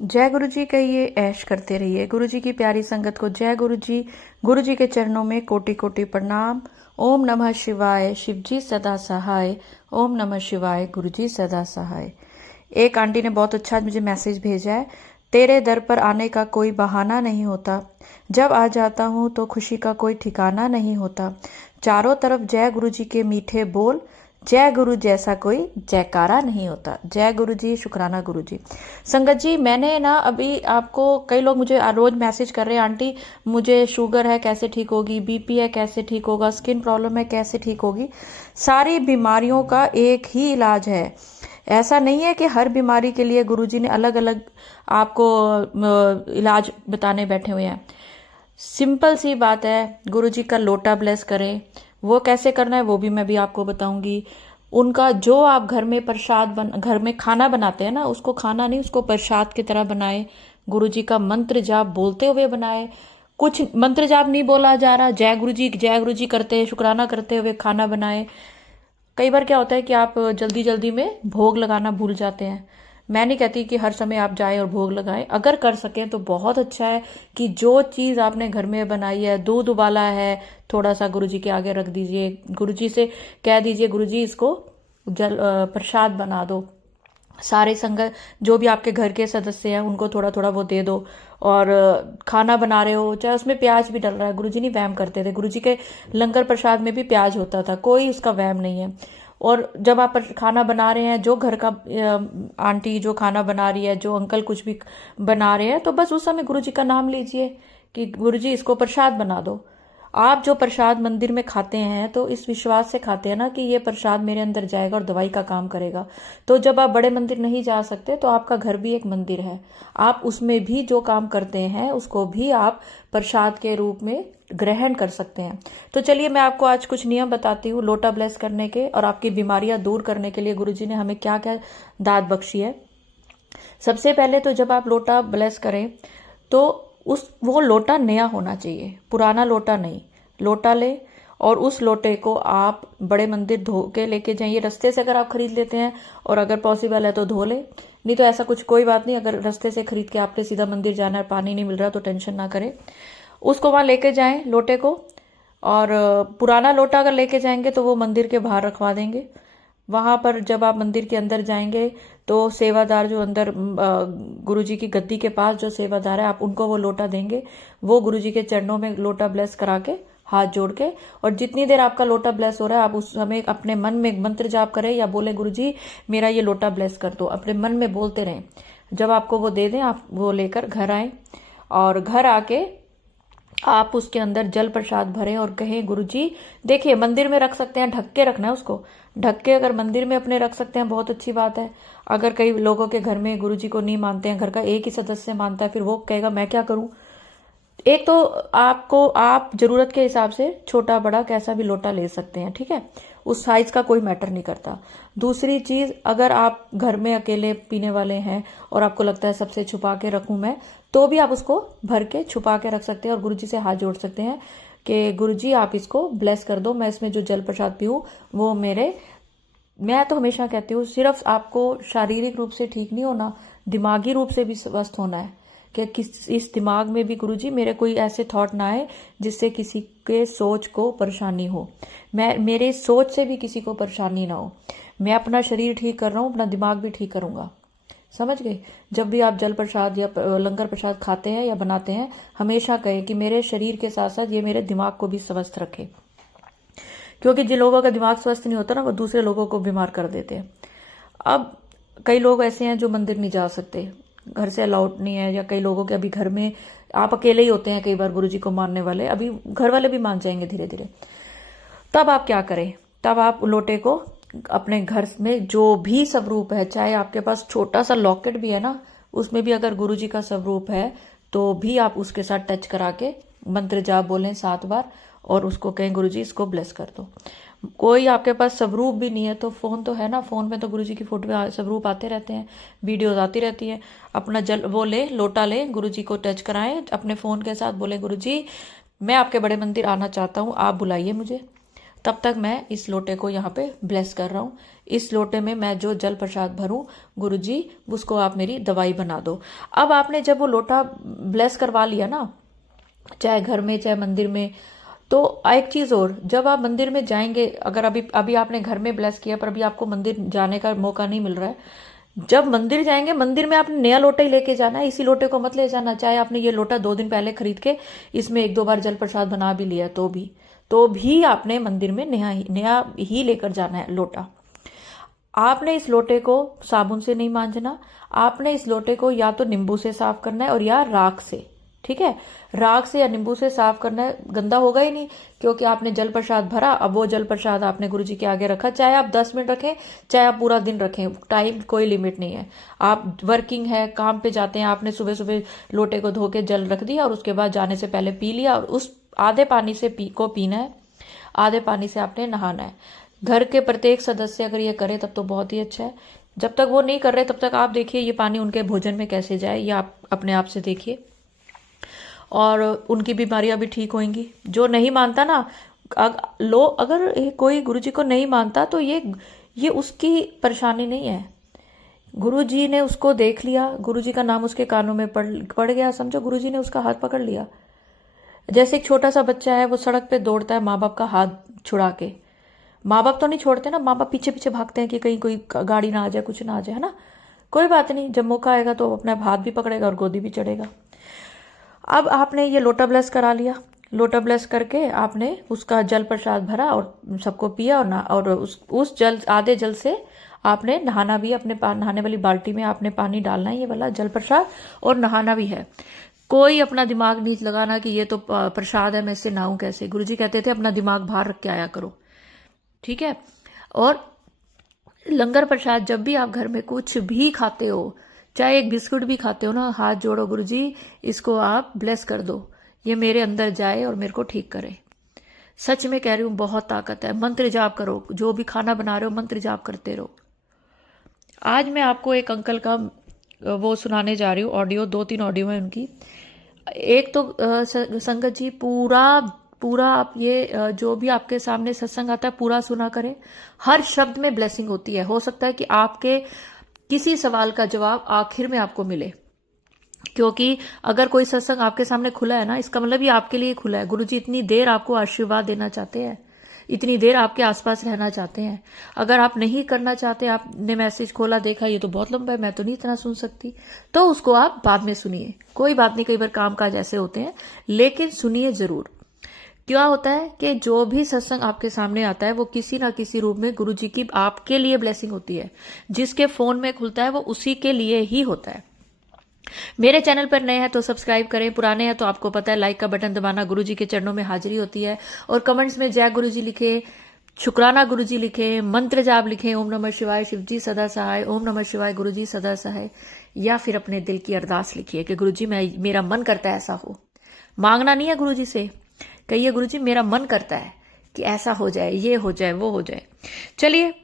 जय गुरु जी कहिए, ऐश करते रहिए। गुरु जी की प्यारी संगत को जय गुरु जी। गुरु जी के चरणों में कोटि कोटि प्रणाम। ओम नमः शिवाय, शिव जी सदा सहाय। ओम नमः शिवाय, गुरु जी सदा सहाय। एक आंटी ने बहुत अच्छा मुझे मैसेज भेजा है। तेरे दर पर आने का कोई बहाना नहीं होता, जब आ जाता हूँ तो खुशी का कोई ठिकाना नहीं होता। चारों तरफ जय गुरु जी के मीठे बोल, जय गुरु जैसा कोई जयकारा नहीं होता। जय गुरु जी, शुक्राना गुरु जी। संगत जी, मैंने ना अभी आपको, कई लोग मुझे रोज मैसेज कर रहे हैं, आंटी मुझे शुगर है कैसे ठीक होगी, बीपी है कैसे ठीक होगा, स्किन प्रॉब्लम है कैसे ठीक होगी। सारी बीमारियों का एक ही इलाज है। ऐसा नहीं है कि हर बीमारी के लिए गुरुजी ने अलग अलग आपको इलाज बताने बैठे हुए हैं। सिंपल सी बात है, गुरुजी का लोटा ब्लेस करें। वो कैसे करना है वो भी मैं भी आपको बताऊंगी। उनका जो आप घर में घर में खाना बनाते हैं ना, उसको खाना नहीं, उसको प्रसाद की तरह बनाए। गुरुजी का मंत्र जाप बोलते हुए बनाए। कुछ मंत्र जाप नहीं बोला जा रहा, जय गुरु जी करते शुक्राना करते हुए खाना बनाए। कई बार क्या होता है कि आप जल्दी जल्दी में भोग लगाना भूल जाते हैं। मैं नहीं कहती कि हर समय आप जाएं और भोग लगाएं, अगर कर सकें तो बहुत अच्छा है कि जो चीज़ आपने घर में बनाई है, दूध उबाला है, थोड़ा सा गुरुजी के आगे रख दीजिए। गुरुजी से कह दीजिए, गुरुजी इसको प्रसाद बना दो। सारे संगत जो भी आपके घर के सदस्य हैं उनको थोड़ा थोड़ा वो दे दो। और खाना बना रहे हो चाहे उसमें प्याज भी डल रहा है, गुरुजी नहीं वहम करते थे। गुरुजी के लंगर प्रसाद में भी प्याज होता था, कोई उसका वहम नहीं है। और जब आप खाना बना रहे हैं, जो घर का आंटी जो खाना बना रही है, जो अंकल कुछ भी बना रहे हैं, तो बस उस समय गुरुजी का नाम लीजिए कि गुरुजी इसको प्रसाद बना दो। आप जो प्रसाद मंदिर में खाते हैं तो इस विश्वास से खाते हैं ना कि ये प्रसाद मेरे अंदर जाएगा और दवाई का काम करेगा। तो जब आप बड़े मंदिर नहीं जा सकते तो आपका घर भी एक मंदिर है, आप उसमें भी जो काम करते हैं उसको भी आप प्रसाद के रूप में ग्रहण कर सकते हैं। तो चलिए मैं आपको आज कुछ नियम बताती हूँ लोटा ब्लेस करने के, और आपकी बीमारियां दूर करने के लिए गुरुजी ने हमें क्या क्या दात बख्शी है। सबसे पहले तो जब आप लोटा ब्लेस करें तो वो लोटा नया होना चाहिए, पुराना लोटा नहीं। लोटा ले और उस लोटे को आप बड़े मंदिर धो के लेके जाइए। रास्ते से अगर आप खरीद लेते हैं और अगर पॉसिबल है तो धो ले, नहीं तो ऐसा कुछ कोई बात नहीं। अगर रास्ते से खरीद के आपने सीधा मंदिर जाना है, पानी नहीं मिल रहा तो टेंशन ना करें, उसको वहां लेके जाएं लोटे को। और पुराना लोटा अगर लेके जाएंगे तो वो मंदिर के बाहर रखवा देंगे। वहां पर जब आप मंदिर के अंदर जाएंगे तो सेवादार जो अंदर गुरुजी की गद्दी के पास जो सेवादार है, आप उनको वो लोटा देंगे। वो गुरुजी के चरणों में लोटा ब्लेस करा के हाथ जोड़ के, और जितनी देर आपका लोटा ब्लेस हो रहा है आप उस समय अपने मन में मंत्र जाप करें या बोले गुरुजी मेरा ये लोटा ब्लेस कर दो, अपने मन में बोलते रहें। जब आपको वो दे दें आप वो लेकर घर आए, और घर आके आप उसके अंदर जल प्रसाद भरें और कहें गुरुजी, देखिए मंदिर में रख सकते हैं, ढक के रखना है उसको। ढक के अगर मंदिर में अपने रख सकते हैं बहुत अच्छी बात है। अगर कई लोगों के घर में गुरुजी को नहीं मानते हैं, घर का एक ही सदस्य मानता है, फिर वो कहेगा मैं क्या करूं। एक तो आपको आप जरूरत के हिसाब से छोटा बड़ा कैसा भी लोटा ले सकते हैं, ठीक है, उस साइज का कोई मैटर नहीं करता। दूसरी चीज, अगर आप घर में अकेले पीने वाले हैं और आपको लगता है सबसे छुपा के रखूं मैं, तो भी आप उसको भर के छुपा के रख सकते हैं और गुरुजी से हाथ जोड़ सकते हैं कि गुरुजी आप इसको ब्लेस कर दो, मैं इसमें जो जल प्रसाद पीऊं वो मैं तो हमेशा कहती हूँ सिर्फ आपको शारीरिक रूप से ठीक नहीं होना, दिमागी रूप से भी स्वस्थ होना है। कि इस दिमाग में भी गुरुजी मेरे कोई ऐसे थॉट ना आए जिससे किसी के सोच को परेशानी हो, मेरे सोच से भी किसी को परेशानी ना हो। मैं अपना शरीर ठीक कर रहा हूँ, अपना दिमाग भी ठीक करूंगा। समझ गए। जब भी आप जल प्रसाद या लंगर प्रसाद खाते हैं या बनाते हैं, हमेशा कहें कि मेरे शरीर के साथ साथ ये मेरे दिमाग को भी स्वस्थ रखे, क्योंकि जिन लोगों का दिमाग स्वस्थ नहीं होता ना, वो दूसरे लोगों को बीमार कर देते हैं। अब कई लोग ऐसे हैं जो मंदिर नहीं जा सकते, घर से अलाउड नहीं है, या कई लोगों के अभी घर में आप अकेले ही होते हैं, कई बार गुरुजी को मानने वाले, अभी घर वाले भी मान जाएंगे धीरे धीरे। तब आप क्या करें, तब आप लोटे को अपने घर में जो भी स्वरूप है, चाहे आपके पास छोटा सा लॉकेट भी है ना, उसमें भी अगर गुरुजी का स्वरूप है तो भी आप उसके साथ टच करा के मंत्र जाप बोलें 7 बार और उसको कहें गुरुजी इसको ब्लेस कर दो। कोई आपके पास स्वरूप भी नहीं है तो फोन तो है ना, फोन में तो गुरुजी की फोटो स्वरूप आते रहते हैं, वीडियोज आती रहती है। अपना जल वो ले, लोटा ले, गुरुजी को टच कराएं अपने फोन के साथ, बोले गुरुजी मैं आपके बड़े मंदिर आना चाहता हूँ, आप बुलाइए मुझे। तब तक मैं इस लोटे को यहाँ पे ब्लेस कर रहा हूँ। इस लोटे में मैं जो जल प्रसाद भरूं, गुरुजी उसको आप मेरी दवाई बना दो। अब आपने जब वो लोटा ब्लेस करवा लिया ना, चाहे घर में चाहे मंदिर में, तो एक चीज और, जब आप मंदिर में जाएंगे, अगर अभी आपने घर में ब्लेस किया पर अभी आपको मंदिर जाने का मौका नहीं मिल रहा है, जब मंदिर जाएंगे, मंदिर में आपने नया लोटा ही लेके जाना है, इसी लोटे को मत ले जाना। चाहे आपने ये लोटा 2 दिन पहले खरीद के इसमें 1-2 बार जल प्रसाद बना भी लिया तो भी आपने मंदिर में नया ही लेकर जाना है लोटा। आपने इस लोटे को साबुन से नहीं मांजना, आपने इस लोटे को या तो नींबू से साफ करना है और या राख से, ठीक है, राख से या नींबू से साफ करना है। गंदा होगा ही नहीं, क्योंकि आपने जल प्रसाद भरा। अब वो जल प्रसाद आपने गुरुजी के आगे रखा, चाहे आप 10 मिनट रखें, चाहे आप पूरा दिन रखें, टाइम कोई लिमिट नहीं है। आप वर्किंग है, काम पे जाते हैं, आपने सुबह सुबह लोटे को धो के जल रख दिया और उसके बाद जाने से पहले पी लिया, और उस आधे पानी से पीना है, आधे पानी से आपने नहाना है। घर के प्रत्येक सदस्य अगर ये करे तब तो बहुत ही अच्छा है। जब तक वो नहीं कर रहे तब तक आप देखिए ये पानी उनके भोजन में कैसे जाए, ये आप अपने आप से देखिए, और उनकी बीमारियां भी ठीक होंगी। जो नहीं मानता ना, अगर कोई गुरुजी को नहीं मानता तो ये उसकी परेशानी नहीं है। गुरुजी ने उसको देख लिया, गुरुजी का नाम उसके कानों में पड़ गया, समझो गुरुजी ने उसका हाथ पकड़ लिया। जैसे एक छोटा सा बच्चा है, वो सड़क पे दौड़ता है माँ बाप का हाथ छुड़ा के, माँ बाप तो नहीं छोड़ते ना, माँ बाप पीछे पीछे भागते हैं कि कहीं कोई गाड़ी ना आ जाए, कुछ ना आ जाए, है ना। कोई बात नहीं, जब मौका आएगा तो अपना हाथ भी पकड़ेगा और गोदी भी चढ़ेगा। अब आपने ये लोटा ब्लेस करा लिया, लोटा ब्लेस करके आपने उसका जल प्रसाद भरा और सबको पिया, और उस जल, आधे जल से आपने नहाना भी, अपने नहाने वाली बाल्टी में आपने पानी डालना है, ये वाला जल प्रसाद, और नहाना भी है। कोई अपना दिमाग नहीं लगाना कि ये तो प्रसाद है, मैं इससे नहाऊं कैसे। गुरुजी कहते थे अपना दिमाग बाहर रख के आया करो, ठीक है। और लंगर प्रसाद जब भी आप घर में कुछ भी खाते हो, चाहे एक बिस्कुट भी खाते हो ना, हाथ जोड़ो, गुरुजी इसको आप ब्लेस कर दो, ये मेरे अंदर जाए और मेरे को ठीक करे। सच में कह रही हूं, बहुत ताकत है। मंत्र जाप करो, जो भी खाना बना रहे हो मंत्र जाप करते रहो। आज मैं आपको एक अंकल का वो सुनाने जा रही हूँ ऑडियो, 2-3 ऑडियो है उनकी। एक तो संगत जी पूरा आप ये जो भी आपके सामने सत्संग आता है पूरा सुना करें, हर शब्द में ब्लेसिंग होती है। हो सकता है कि आपके किसी सवाल का जवाब आखिर में आपको मिले, क्योंकि अगर कोई सत्संग आपके सामने खुला है ना, इसका मतलब ये आपके लिए खुला है। गुरुजी इतनी देर आपको आशीर्वाद देना चाहते हैं, इतनी देर आपके आसपास रहना चाहते हैं। अगर आप नहीं करना चाहते, आपने मैसेज खोला, देखा ये तो बहुत लंबा है, मैं तो नहीं इतना सुन सकती, तो उसको आप बाद में सुनिए, कोई बात नहीं। कई बार कामकाज ऐसे होते हैं, लेकिन सुनिए जरूर। क्या होता है कि जो भी सत्संग आपके सामने आता है वो किसी ना किसी रूप में गुरुजी की आपके लिए ब्लेसिंग होती है। जिसके फोन में खुलता है वो उसी के लिए ही होता है। मेरे चैनल पर नए हैं तो सब्सक्राइब करें, पुराने हैं तो आपको पता है लाइक का बटन दबाना। गुरुजी के चरणों में हाजिरी होती है। और कमेंट्स में जय गुरुजी लिखे, शुक्राना गुरुजी लिखे, मंत्र जाप लिखें, ओम नमः शिवाय शिवजी सदा सहाय, ओम नमः शिवाय गुरुजी सदा सहाय, या फिर अपने दिल की अरदास लिखिए कि गुरुजी मेरा मन करता है ऐसा हो। मांगना नहीं है गुरुजी से, कहिए गुरुजी मेरा मन करता है कि ऐसा हो जाए, ये हो जाए, वो हो जाए। चलिए,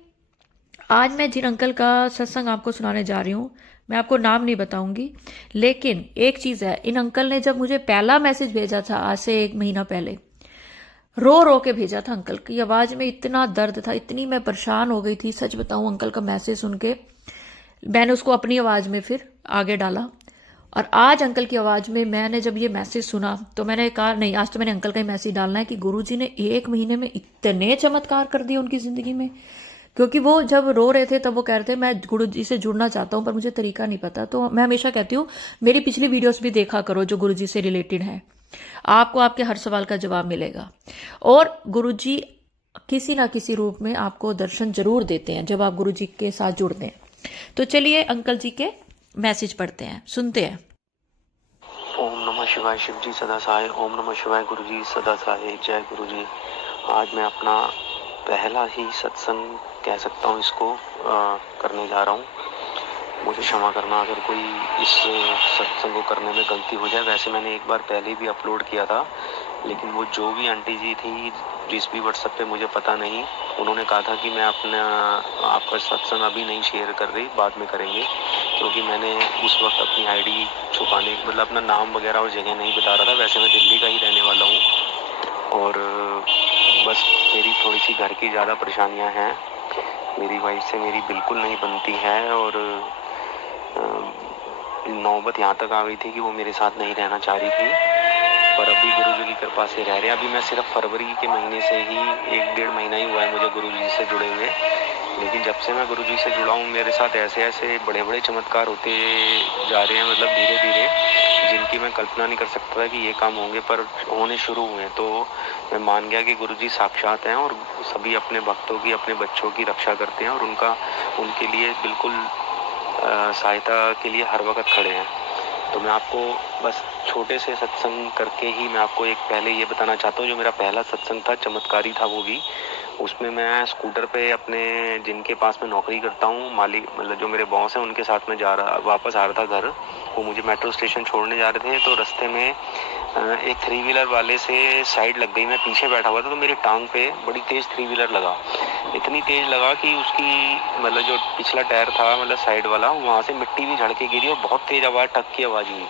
आज मैं जिन अंकल का सत्संग आपको सुनाने जा रही हूं, मैं आपको नाम नहीं बताऊंगी, लेकिन एक चीज है, इन अंकल ने जब मुझे पहला मैसेज भेजा था आज से 1 महीना पहले, रो के भेजा था। अंकल की आवाज में इतना दर्द था, इतनी मैं परेशान हो गई थी, सच बताऊं। अंकल का मैसेज सुन के मैंने उसको अपनी आवाज में फिर आगे डाला, और आज अंकल की आवाज में मैंने जब ये मैसेज सुना तो मैंने कहा नहीं, आज तो मैंने अंकल का ही मैसेज डालना है कि गुरुजी ने 1 महीने में इतने चमत्कार कर दिए उनकी जिंदगी में। क्योंकि वो जब रो रहे थे तब वो कह रहे थे मैं गुरुजी से जुड़ना चाहता हूं पर मुझे तरीका नहीं पता। तो मैं हमेशा कहती हूँ मेरी पिछली वीडियोस भी देखा करो जो गुरुजी से रिलेटेड है, आपको आपके हर सवाल का जवाब मिलेगा। और गुरुजी किसी ना किसी रूप में आपको दर्शन जरूर देते हैं जब आप गुरुजी के साथ जुड़ते हैं। तो चलिए अंकल जी के मैसेज पढ़ते हैं, सुनते हैं। ओम नमः शिवाय शिवजी सदा सहाय, ओम नमः शिवाय गुरुजी सदा सहाय, जय गुरुजी। आज मैं अपना पहला ही सत्संग कह सकता हूँ इसको करने जा रहा हूँ। मुझे क्षमा करना अगर कोई इस सत्संग को करने में गलती हो जाए। वैसे मैंने एक बार पहले भी अपलोड किया था, लेकिन वो जो भी आंटी जी थी जिस भी व्हाट्सएप पे मुझे पता नहीं, उन्होंने कहा था कि मैं आपका सत्संग अभी नहीं शेयर कर रही, बाद में करेंगे, क्योंकि मैंने उस वक्त अपनी आईडी छुपाने, मतलब अपना नाम वगैरह और जगह नहीं बता रहा था। वैसे मैं दिल्ली का ही रहने वाला हूँ और बस मेरी थोड़ी सी घर की ज़्यादा परेशानियां हैं। मेरी वाइफ से मेरी बिल्कुल नहीं बनती है और नौबत यहाँ तक आ गई थी कि वो मेरे साथ नहीं रहना चाह रही थी, पर अभी गुरुजी की कृपा से रह रहे हैं। अभी मैं सिर्फ फरवरी के महीने से ही 1-1.5 महीना ही हुआ है मुझे गुरुजी से जुड़े हुए, लेकिन जब से मैं गुरुजी से जुड़ा हूँ मेरे साथ ऐसे ऐसे बड़े बड़े चमत्कार होते जा रहे हैं, मतलब धीरे धीरे, जिनकी मैं कल्पना नहीं कर सकता था कि ये काम होंगे, पर होने शुरू हुए। तो मैं मान गया कि गुरुजी साक्षात हैं और सभी अपने भक्तों की, अपने बच्चों की रक्षा करते हैं और उनके लिए बिल्कुल सहायता के लिए हर वक्त खड़े हैं। तो मैं आपको बस छोटे से सत्संग करके ही मैं आपको एक पहले ये बताना चाहता हूँ, जो मेरा पहला सत्संग था, चमत्कारी था वो भी। उसमें मैं स्कूटर पे अपने जिनके पास मैं नौकरी करता हूँ, मालिक मतलब जो मेरे बॉस हैं, उनके साथ में वापस आ रहा था घर। वो मुझे मेट्रो स्टेशन छोड़ने जा रहे थे, तो रास्ते में एक 3 व्हीलर वाले से साइड लग गई। मैं पीछे बैठा हुआ था, तो मेरी टांग पे बड़ी तेज 3 व्हीलर लगा। इतनी तेज लगा कि उसकी मतलब जो पिछला टायर था, मतलब साइड वाला, वहाँ से मिट्टी भी झड़ के गिरी और बहुत तेज आवाज़, टक की आवाज़ हुई।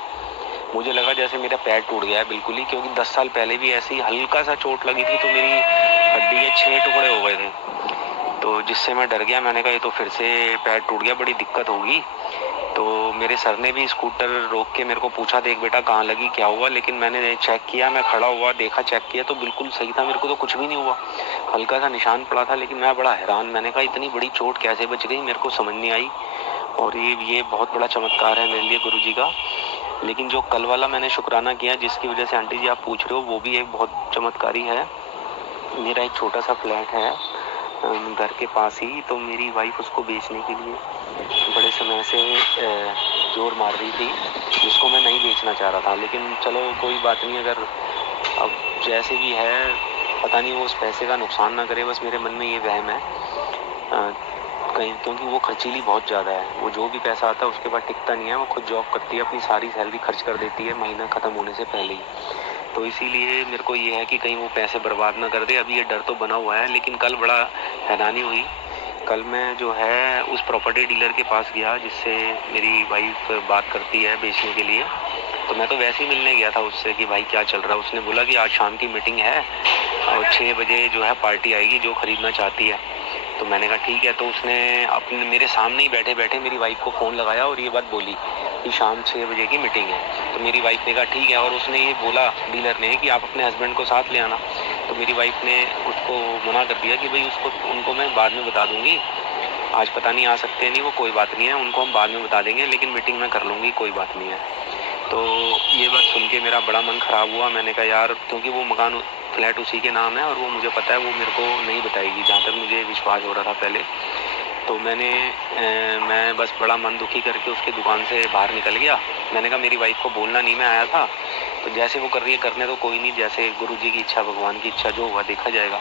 मुझे लगा जैसे मेरा पैर टूट गया है बिल्कुल ही, क्योंकि 10 साल पहले भी ऐसे ही हल्का सा चोट लगी थी, तो मेरी हड्डी के 6 टुकड़े हो गए थे। तो जिससे मैं डर गया, मैंने कहा ये तो फिर से पैर टूट गया, बड़ी दिक्कत होगी। तो मेरे सर ने भी स्कूटर रोक के मेरे को पूछा, देख बेटा कहाँ लगी, क्या हुआ? लेकिन मैंने चेक किया, मैं खड़ा हुआ, देखा, चेक किया तो बिल्कुल सही था, मेरे को तो कुछ भी नहीं हुआ। हल्का सा निशान पड़ा था, लेकिन मैं बड़ा हैरान, मैंने कहा इतनी बड़ी चोट कैसे बच गई, मेरे को समझ नहीं आई। और ये बहुत बड़ा चमत्कार है मेरे लिए गुरुजी का। लेकिन जो कल वाला मैंने शुक्राना किया, जिसकी वजह से आंटी जी आप पूछ रहे हो, वो भी एक बहुत चमत्कारी है। मेरा एक छोटा सा फ्लैट है घर के पास ही, तो मेरी वाइफ उसको बेचने के लिए बड़े समय से जोर मार रही थी, जिसको मैं नहीं बेचना चाह रहा था। लेकिन चलो कोई बात नहीं, अगर अब जैसे भी है, पता नहीं वो उस पैसे का नुकसान ना करे, बस मेरे मन में ये वहम है कहीं, क्योंकि वो खर्चीली बहुत ज़्यादा है। वो जो भी पैसा आता है उसके बाद टिकता नहीं है। वो खुद जॉब करती है, अपनी सारी सैलरी खर्च कर देती है महीना ख़त्म होने से पहले ही। तो इसीलिए मेरे को ये है कि कहीं वो पैसे बर्बाद ना कर दे। अभी ये डर तो बना हुआ है, लेकिन कल बड़ा हैरानी हुई। कल मैं जो है उस प्रॉपर्टी डीलर के पास गया जिससे मेरी वाइफ बात करती है बेचने के लिए। तो मैं तो वैसे ही मिलने गया था उससे कि भाई क्या चल रहा है। उसने बोला कि आज शाम की मीटिंग है और 6 बजे जो है पार्टी आएगी जो खरीदना चाहती है। तो मैंने कहा ठीक है। तो उसने अपने मेरे सामने ही बैठे बैठे मेरी वाइफ को फ़ोन लगाया और ये बात बोली कि शाम 6 बजे की मीटिंग है। तो मेरी वाइफ ने कहा ठीक है, और उसने ये बोला डीलर ने कि आप अपने हस्बैंड को साथ ले आना। तो मेरी वाइफ ने उसको मना कर दिया कि भाई उनको मैं बाद में बता दूंगी, आज पता नहीं आ सकते नहीं, वो कोई बात नहीं है, उनको हम बाद में बता देंगे, लेकिन मीटिंग में कर लूँगी, कोई बात नहीं है। तो ये बात सुन के मेरा बड़ा मन ख़राब हुआ। मैंने कहा यार, क्योंकि वो मकान फ्लैट उसी के नाम है और वो मुझे पता है वो मेरे को नहीं बताएगी, जहाँ तक मुझे विश्वास हो रहा था पहले। तो मैं बस बड़ा मन दुखी करके उसकी दुकान से बाहर निकल गया। मैंने कहा मेरी वाइफ को बोलना नहीं मैं आया था, तो जैसे वो कर रही है करने तो, कोई नहीं, जैसे गुरुजी की इच्छा, भगवान की इच्छा, जो हुआ देखा जाएगा।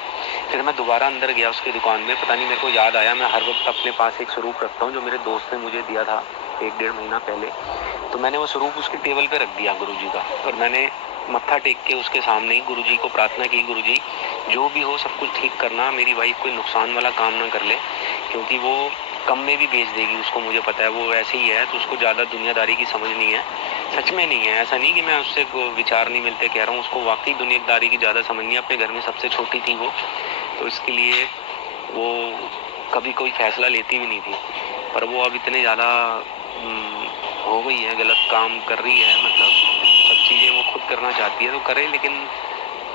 फिर मैं दोबारा अंदर गया उसकी दुकान में। पता नहीं मेरे को याद आया, मैं हर वक्त अपने पास एक स्वरूप रखता हूँ जो मेरे दोस्त ने मुझे दिया था 1-1.5 महीना पहले। तो मैंने वो स्वरूप उसकी टेबल पे रख दिया गुरुजी का, और मैंने मत्था टेक के उसके सामने ही गुरुजी को प्रार्थना की, गुरुजी जो भी हो सब कुछ ठीक करना, मेरी वाइफ कोई नुकसान वाला काम ना कर ले, क्योंकि वो कम में भी बेच देगी, उसको मुझे पता है, वो ऐसे ही है, तो उसको ज़्यादा दुनियादारी की समझ नहीं है। सच में नहीं है, ऐसा नहीं कि मैं उससे विचार नहीं मिलते कह रहा हूँ, उसको वाकई दुनियादारी की ज़्यादा समझ नहीं है। अपने घर में सबसे छोटी थी वो, तो इसके लिए वो कभी कोई फैसला लेती भी नहीं थी। पर वो अब इतने ज़्यादा हो गई है, गलत काम कर रही है, मतलब सब चीज़ें वो खुद करना चाहती है तो करे, लेकिन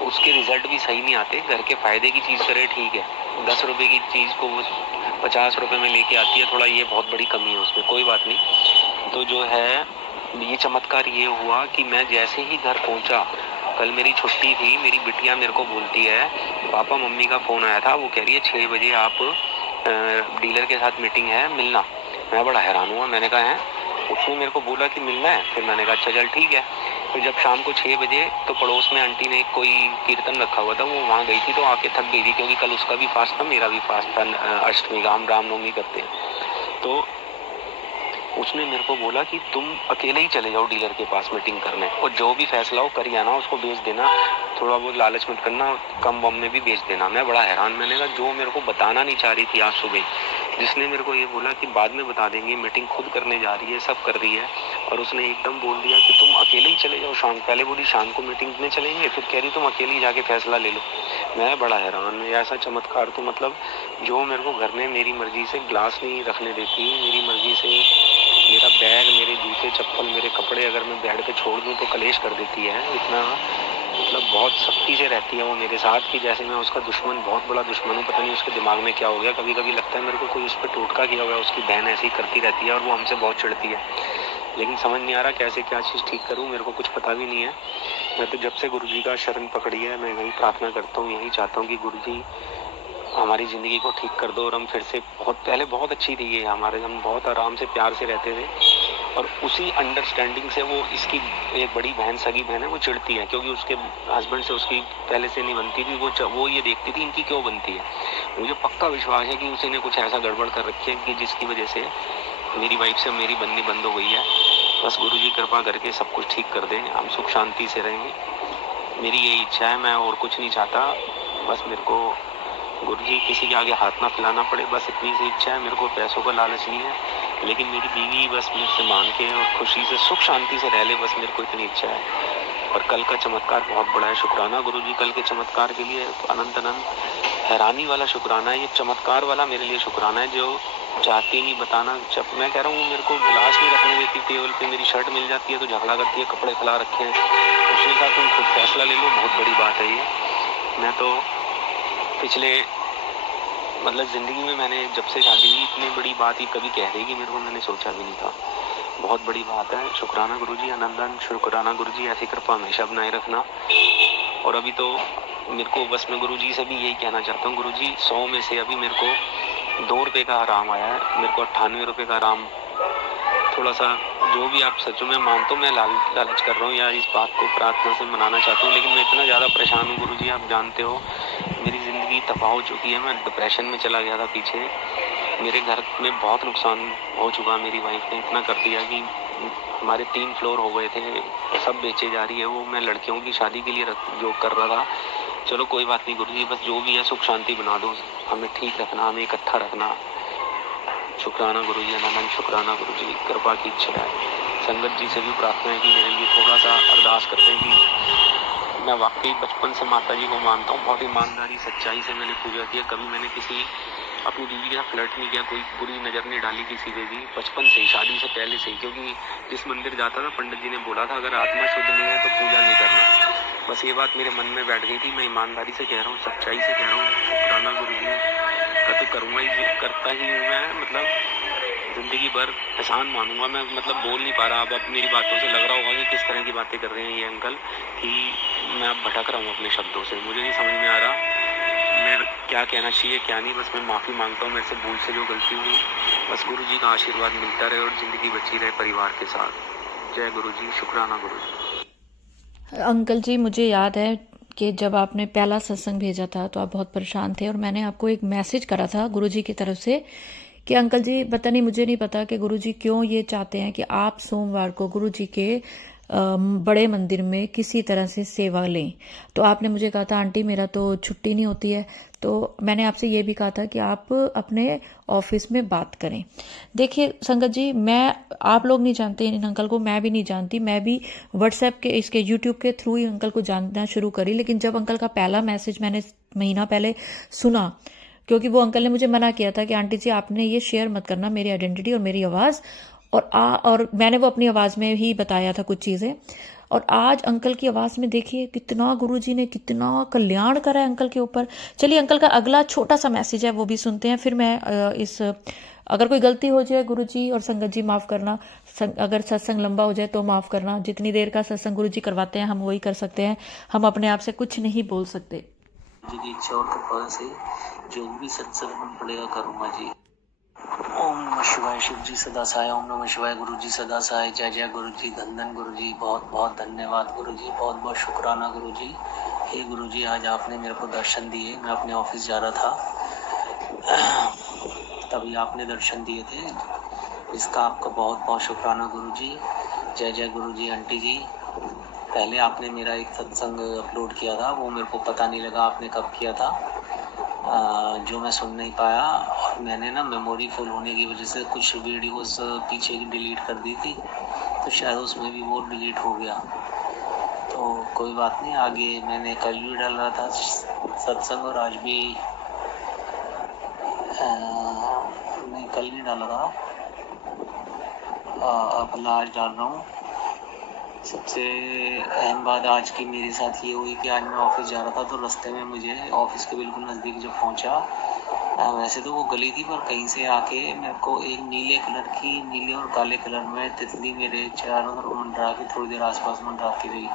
उसके रिजल्ट भी सही नहीं आते। घर के फायदे की चीज़ करे ठीक है, 10 रुपए की चीज़ को वो 50 रुपए में लेके आती है, थोड़ा ये बहुत बड़ी कमी है उसमें, कोई बात नहीं। तो जो है ये चमत्कार ये हुआ कि मैं जैसे ही घर पहुंचा, कल मेरी छुट्टी थी, मेरी बिटिया मेरे को बोलती है पापा मम्मी का फ़ोन आया था, वो कह रही है 6 बजे आप डीलर के साथ मीटिंग है, मिलना। मैं बड़ा हैरान हुआ, मैंने कहा है, उसने मेरे को बोला कि मिलना है। फिर मैंने कहा अच्छा चल ठीक है। फिर जब शाम को 6 बजे, तो पड़ोस में आंटी ने कोई कीर्तन रखा हुआ था, वो वहाँ गई थी, तो आके थक गई थी, क्योंकि कल उसका भी फास्ट था, मेरा भी फास्ट था, अष्टमी का, हम रामनवमी करते हैं। तो उसने मेरे को बोला कि तुम अकेले ही चले जाओ डीलर के पास मीटिंग करने, और जो भी फैसला हो कर आना, उसको बेच देना, थोड़ा बहुत लालच मत करना, कम बम में भी बेच देना। मैं बड़ा हैरान, मैंने कहा जो मेरे को बताना नहीं चाह रही थी आज सुबह जिसने मेरे को ये बोला कि बाद में बता देंगे, मीटिंग खुद करने जा रही है, सब कर रही है, और उसने एकदम बोल दिया कि तुम अकेले ही चले जाओ शाम। पहले बोली शाम को मीटिंग में चलेंगे, फिर कह रही तुम अकेले ही जाके फैसला ले लो। मैं बड़ा हैरान, ऐसा चमत्कार तो मतलब जो मेरे को घर में मेरी मर्जी से ग्लास नहीं रखने देती, मेरी मर्जी से मेरा बैग, मेरे जूते चप्पल, मेरे कपड़े अगर मैं बेड पे छोड़ दूं तो कलेश कर देती है। इतना मतलब बहुत सख्ती से रहती है वो मेरे साथ कि जैसे मैं उसका दुश्मन, बहुत बड़ा दुश्मन हूँ। पता नहीं उसके दिमाग में क्या हो गया, कभी कभी लगता है मेरे को कोई उस पर टोटका किया हुआ है। उसकी बहन ऐसी करती रहती है और वो हमसे बहुत चिढ़ती है, लेकिन समझ नहीं आ रहा कैसे क्या चीज़ ठीक करूँ, मेरे को कुछ पता भी नहीं है। मैं तो जब से गुरु जी का शरण पकड़ी है, मैं यही प्रार्थना करता हूँ, यही चाहता हूँ कि गुरु जी हमारी ज़िंदगी को ठीक कर दो और हम फिर से बहुत, पहले बहुत अच्छी थी ये हमारे, हम बहुत आराम से प्यार से रहते थे, और उसी अंडरस्टैंडिंग से वो, इसकी एक बड़ी बहन, सगी बहन है, वो चिढ़ती है क्योंकि उसके हस्बैंड से उसकी पहले से नहीं बनती थी। वो ये देखती थी इनकी क्यों बनती है। मुझे पक्का विश्वास है कि उसी ने कुछ ऐसा गड़बड़ कर रखी है कि जिसकी वजह से मेरी वाइफ से मेरी बननी बंद हो गई है। बस गुरु जी कृपा करके सब कुछ ठीक कर दें, हम सुख शांति से रहेंगे, मेरी यही इच्छा है। मैं और कुछ नहीं चाहता, बस मेरे को गुरु जी किसी के आगे हाथ ना फैलाना पड़े, बस इतनी सी इच्छा है। मेरे को पैसों का लालच नहीं है, लेकिन मेरी बीवी बस मुझसे मांग के और खुशी से सुख शांति से रह ले, बस मेरे को इतनी इच्छा है। और कल का चमत्कार बहुत बड़ा है, शुक्राना गुरु जी कल के चमत्कार के लिए, तो अनंत अनंत हैरानी वाला शुक्राना है, ये चमत्कार वाला मेरे लिए शुक्राना है। जो चाहती नहीं बताना, जब मैं कह रहा हूँ मेरे को गिलास नहीं रखने देती टेबल पे, मेरी शर्ट मिल जाती है तो झगड़ा करती है, कपड़े फैला रखे हैं, उसने कहा तुम खुद फैसला ले लो, बहुत बड़ी बात है ये। मैं तो पिछले मतलब ज़िंदगी में मैंने जब से शादी हुई, इतनी बड़ी बात ही कभी कह देगी मेरे को, मैंने सोचा भी नहीं था। बहुत बड़ी बात है, शुक्राना गुरुजी, आनंदन शुक्राना गुरुजी, ऐसी कृपा हमेशा बनाए रखना। और अभी तो मेरे को बस मैं गुरुजी से भी यही कहना चाहता हूँ, गुरुजी 100 में से अभी मेरे को 2 रुपये का आराम आया है, मेरे को 98 रुपये का आराम। थोड़ा सा जो भी आप सच में मानता हूँ, मैं लालच कर रहा हूँ या इस बात को प्रार्थना से मनाना चाहता हूँ, लेकिन मैं इतना ज़्यादा परेशान हूँ गुरुजी, आप जानते हो मेरी ज़िंदगी तबाह हो चुकी है। मैं डिप्रेशन में चला गया था पीछे, मेरे घर में बहुत नुकसान हो चुका, मेरी वाइफ ने इतना कर दिया कि हमारे 3 फ्लोर हो गए थे, सब बेचे जा रही है वो। मैं लड़कियों की शादी के लिए जो कर रहा था, चलो कोई बात नहीं गुरुजी, बस जो भी है सुख शांति बना दो, हमें ठीक रखना, हमें इकट्ठा रखना। शुक्राना गुरुजी, अनंत शुक्राना गुरुजी, कृपा की इच्छा है। संगत जी से भी प्रार्थना है कि मेरे लिए थोड़ा सा अरदास करते हैं कि मैं वाकई बचपन से माता जी को मानता हूँ, बहुत ईमानदारी सच्चाई से मैंने पूजा किया, कभी मैंने किसी अपनी बीवी के साथ फ्लर्ट नहीं किया, कोई बुरी नज़र नहीं डाली किसी पे भी, बचपन से ही, शादी से पहले से ही। क्योंकि जिस मंदिर जाता था पंडित जी ने बोला था अगर आत्मा शुद्ध नहीं है तो पूजा नहीं करना, बस ये बात मेरे मन में बैठ गई थी। मैं ईमानदारी से कह रहा हूँ, सच्चाई से कह रहा हूँ, शुक्राना गुरुजी का तो करूँगा ही, करता ही हूँ मैं, मतलब ज़िंदगी भर एहसान मानूंगा मैं। मतलब बोल नहीं पा रहा, अब मेरी बातों से लग रहा होगा कि किस तरह की बातें कर रहे हैं ये अंकल, कि मैं अब भटक रहा हूँ अपने शब्दों से, मुझे नहीं समझ में आ रहा मैं क्या कहना चाहिए क्या नहीं। बस मैं माफ़ी मांगता हूँ मेरे से भूल से जो गलती हुई, बस गुरु जी का आशीर्वाद मिलता रहे और ज़िंदगी बची रहे परिवार के साथ। जय गुरु जी, शुक्राना गुरु जी। अंकल जी, मुझे याद है कि जब आपने पहला सत्संग भेजा था तो आप बहुत परेशान थे और मैंने आपको एक मैसेज करा था गुरुजी की तरफ से कि अंकल जी पता नहीं, मुझे नहीं पता कि गुरुजी क्यों ये चाहते हैं कि आप सोमवार को गुरुजी के बड़े मंदिर में किसी तरह से सेवा लें। तो आपने मुझे कहा था आंटी मेरा तो छुट्टी नहीं होती है, तो मैंने आपसे ये भी कहा था कि आप अपने ऑफिस में बात करें। देखिए संगत जी, मैं, आप लोग नहीं जानते इन अंकल को, मैं भी नहीं जानती, मैं भी व्हाट्सएप के, इसके यूट्यूब के थ्रू ही अंकल को जानना शुरू करी। लेकिन जब अंकल का पहला मैसेज मैंने महीना पहले सुना, क्योंकि वो अंकल ने मुझे मना किया था कि आंटी जी आपने ये शेयर मत करना मेरी आइडेंटिटी और मेरी आवाज़, और मैंने वो अपनी आवाज़ में ही बताया था कुछ चीज़ें। और आज अंकल की आवाज़ में देखिए कितना गुरुजी ने कितना कल्याण करा है अंकल के ऊपर। चलिए अंकल का अगला छोटा सा मैसेज है वो भी सुनते हैं, फिर मैं अगर कोई गलती हो जाए गुरुजी और संगत जी माफ़ करना, अगर सत्संग लंबा हो जाए तो माफ़ करना। जितनी देर का सत्संग गुरुजी करवाते हैं हम वही कर सकते हैं, हम अपने आप से कुछ नहीं बोल सकते। जी की इच्छा और कृपा से जो भी सत्संग पड़ेगा करूँगा जी। ओम नमः शिवाय, शिव जी सदा सहाय। ओम नमः शिवाय, गुरु जी सदा सहाय। जय जय गुरु जी, धन धन गुरु जी, बहुत बहुत धन्यवाद गुरु जी, बहुत बहुत शुक्राना गुरु जी। हे गुरु जी, आज आपने मेरे को दर्शन दिए, मैं अपने ऑफिस जा रहा था तभी आपने दर्शन दिए थे, इसका आपका बहुत बहुत शुक्राना गुरु जी। जय जय गुरु जी। आंटी जी, पहले आपने मेरा एक सत्संग अपलोड किया था, वो मेरे को पता नहीं लगा आपने कब किया था, जो मैं सुन नहीं पाया, और मैंने ना मेमोरी फुल होने की वजह से कुछ वीडियोस पीछे की डिलीट कर दी थी, तो शायद उसमें भी वो डिलीट हो गया। तो कोई बात नहीं, आगे मैंने कल भी डाल रहा था सत्संग और आज भी मैं कल भी डाला था, अब आज डाल रहा हूँ। सबसे अहम बात आज की मेरे साथ ये हुई कि आज मैं ऑफिस जा रहा था, तो रास्ते में मुझे ऑफिस के बिल्कुल नज़दीक जब पहुंचा, वैसे तो वो गली थी पर कहीं से आके मेरे को एक नीले और काले कलर में तितली मेरे चारों तरफ मंडरा के थोड़ी देर आसपास मंडराती रही।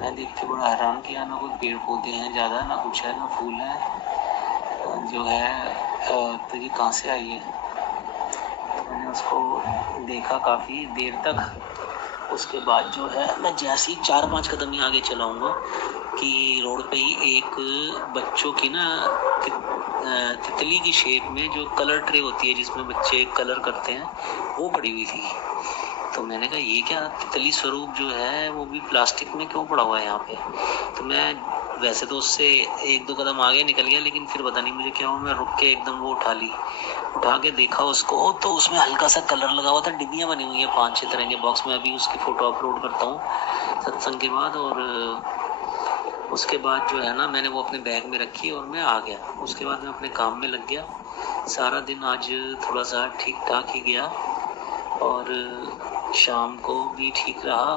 मैं देख के बड़ा हैरान किया, ना कोई पेड़ पौधे हैं ज़्यादा, ना कुछ है, ना फूल है जो है, तो ये कहाँ से आई है। तो मैंने उसको देखा काफ़ी देर तक। उसके बाद जो है मैं जैसे ही 4-5 कदम ही आगे चलाऊंगा कि रोड पे ही एक बच्चों की ना तितली की शेप में जो कलर ट्रे होती है जिसमें बच्चे कलर करते हैं, वो पड़ी हुई थी। तो मैंने कहा ये क्या तितली स्वरूप जो है वो भी प्लास्टिक में क्यों पड़ा हुआ है यहाँ पे। तो मैं वैसे तो उससे 1-2 कदम आगे निकल गया, लेकिन फिर पता नहीं मुझे क्या हुआ, मैं रुक के एकदम वो उठा के देखा उसको, तो उसमें हल्का सा कलर लगा हुआ था। डिब्बियाँ बनी हुई है 5-6 तरह के बॉक्स में, अभी उसकी फ़ोटो अपलोड करता हूँ सत्संग के बाद। और उसके बाद जो है ना मैंने वो अपने बैग में रखी और मैं आ गया। उसके बाद मैं अपने काम में लग गया। सारा दिन आज थोड़ा सा ठीक ठाक ही गया और शाम को भी ठीक रहा।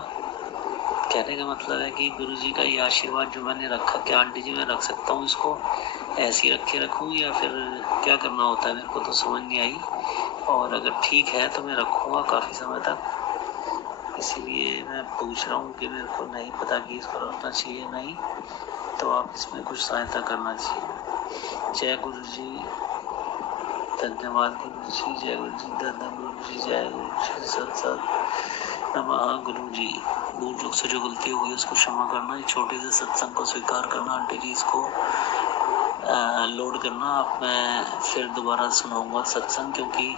कहने का मतलब है कि गुरु जी का ये आशीर्वाद जो मैंने रखा, क्या आंटी जी मैं रख सकता हूँ इसको, ऐसे ही रखूँ या फिर क्या करना होता है, मेरे को तो समझ नहीं आई। और अगर ठीक है तो मैं रखूँगा काफ़ी समय तक, इसीलिए मैं पूछ रहा हूँ कि मेरे को नहीं पता कि इसको रखना चाहिए नहीं, तो आप इसमें कुछ सहायता करना चाहिए। जय गुरु जी, धन्यवाद गुरु जी, जय गुरु जी, धन्यवाद गुरु जी, जय गुरु जी, सत सत नमः गुरु जी। भूल चूक से जो गलती हो गई उसको क्षमा करना, छोटे से सत्संग को स्वीकार करना। आंटी जी इसको लोड करना, आप मैं फिर दोबारा सुनाऊंगा सत्संग, क्योंकि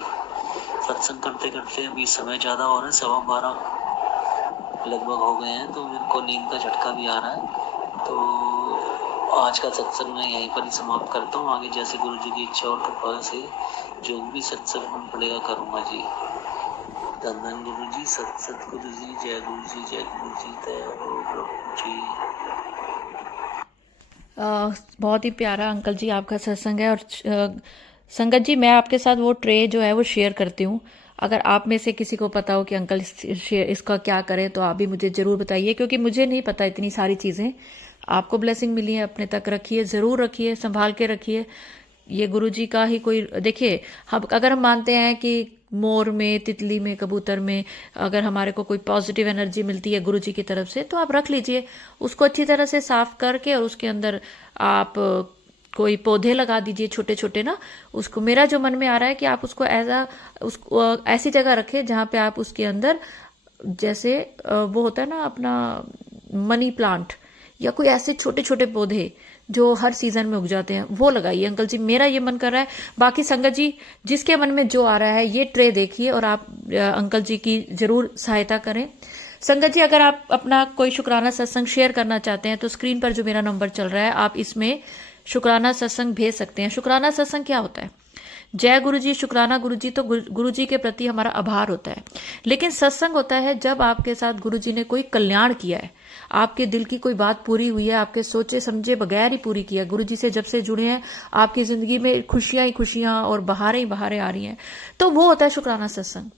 सत्संग करते करते अभी समय ज़्यादा हो रहा है, 12:15 लगभग हो गए हैं, तो मेरे को नींद का झटका भी आ रहा है। तो आज का सत्संग मैं यहीं पर ही समाप्त करता हूँ। आगे जैसे गुरु जी की इच्छा और कृपा से जो भी सत्संग में पड़ेगा करूँगा जी। धन गुरु जी, सत गुरु जी, जय गुरु जी, जय गुरु जी, जय हो प्रभु जी। बहुत ही प्यारा अंकल जी आपका सत्संग है। और संगत जी मैं आपके साथ वो ट्रे जो है वो शेयर करती हूँ। अगर आप में से किसी को पता हो कि अंकल इसका क्या करें तो आप भी मुझे ज़रूर बताइए, क्योंकि मुझे नहीं पता इतनी सारी चीज़ें। आपको ब्लेसिंग मिली है, अपने तक रखिए, ज़रूर रखिए, संभाल के रखिए। ये गुरु जी का ही कोई, देखिए अगर हम मानते हैं कि मोर में, तितली में, कबूतर में अगर हमारे को कोई पॉजिटिव एनर्जी मिलती है गुरु जी की तरफ से, तो आप रख लीजिए उसको अच्छी तरह से साफ करके, और उसके अंदर आप कोई पौधे लगा दीजिए छोटे छोटे ना। उसको, मेरा जो मन में आ रहा है कि आप उसको ऐसी जगह रखें जहां पे आप उसके अंदर, जैसे वो होता है ना अपना मनी प्लांट, या कोई ऐसे छोटे छोटे पौधे जो हर सीजन में उग जाते हैं, वो लगाइए अंकल जी। मेरा ये मन कर रहा है। बाकी संगत जी जिसके मन में जो आ रहा है, ये ट्रे देखिए और आप अंकल जी की जरूर सहायता करें। संगत जी अगर आप अपना कोई शुक्राना सत्संग शेयर करना चाहते हैं तो स्क्रीन पर जो मेरा नंबर चल रहा है, आप इसमें शुक्राना सत्संग भेज सकते हैं। शुक्राना सत्संग क्या होता है? जय गुरु जी, शुक्राना गुरु जी, तो गुरु जी के प्रति हमारा आभार होता है। लेकिन सत्संग होता है जब आपके साथ गुरु जी ने कोई कल्याण किया है, आपके दिल की कोई बात पूरी हुई है, आपके सोचे समझे बगैर ही पूरी किया। गुरु जी से जब से जुड़े हैं आपकी जिंदगी में खुशियां ही खुशियां और बहारें ही बहारें आ रही हैं, तो वो होता है शुक्राना सत्संग।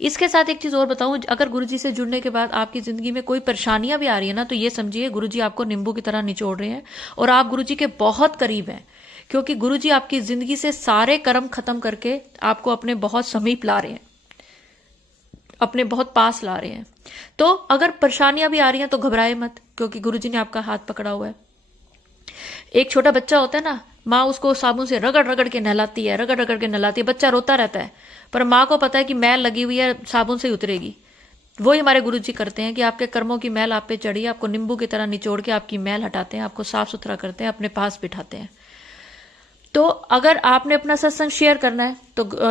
इसके साथ एक चीज और बताऊं, अगर गुरुजी से जुड़ने के बाद आपकी जिंदगी में कोई परेशानियां भी आ रही है ना, तो ये समझिए गुरुजी आपको नींबू की तरह निचोड़ रहे हैं और आप गुरुजी के बहुत करीब हैं, क्योंकि गुरुजी आपकी जिंदगी से सारे कर्म खत्म करके आपको अपने बहुत समीप ला रहे हैं, अपने बहुत पास ला रहे हैं। तो अगर परेशानियां भी आ रही हैं तो घबराए मत, क्योंकि गुरुजी ने आपका हाथ पकड़ा हुआ है। एक छोटा बच्चा होता है ना, माँ उसको साबुन से रगड़ रगड़ के नहलाती है, रगड़ रगड़ के नहलाती है, बच्चा रोता रहता है, पर माँ को पता है कि मैल लगी हुई है, साबुन से ही उतरेगी। वही हमारे गुरुजी करते हैं कि आपके कर्मों की मैल आप पे चढ़ी, आपको नींबू की तरह निचोड़ के आपकी मैल हटाते हैं, आपको साफ सुथरा करते हैं, अपने पास बिठाते हैं। तो अगर आपने अपना सत्संग शेयर करना है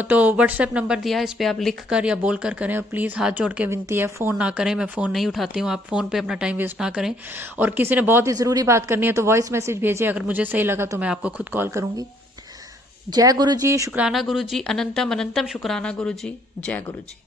तो व्हाट्सएप नंबर दिया है, इस पे आप लिख कर या बोल कर करें। और प्लीज हाथ जोड़ के विनती है, फोन ना करें, मैं फोन नहीं उठाती हूँ, आप फोन पे अपना टाइम वेस्ट ना करें। और किसी ने बहुत ही जरूरी बात करनी है तो वॉइस मैसेज भेजिए, अगर मुझे सही लगा तो मैं आपको खुद कॉल करूंगी। जय गुरु जी, शुक्राना गुरु जी, अनंतम अनंतम शुक्राना गुरु जी, जय गुरु जी।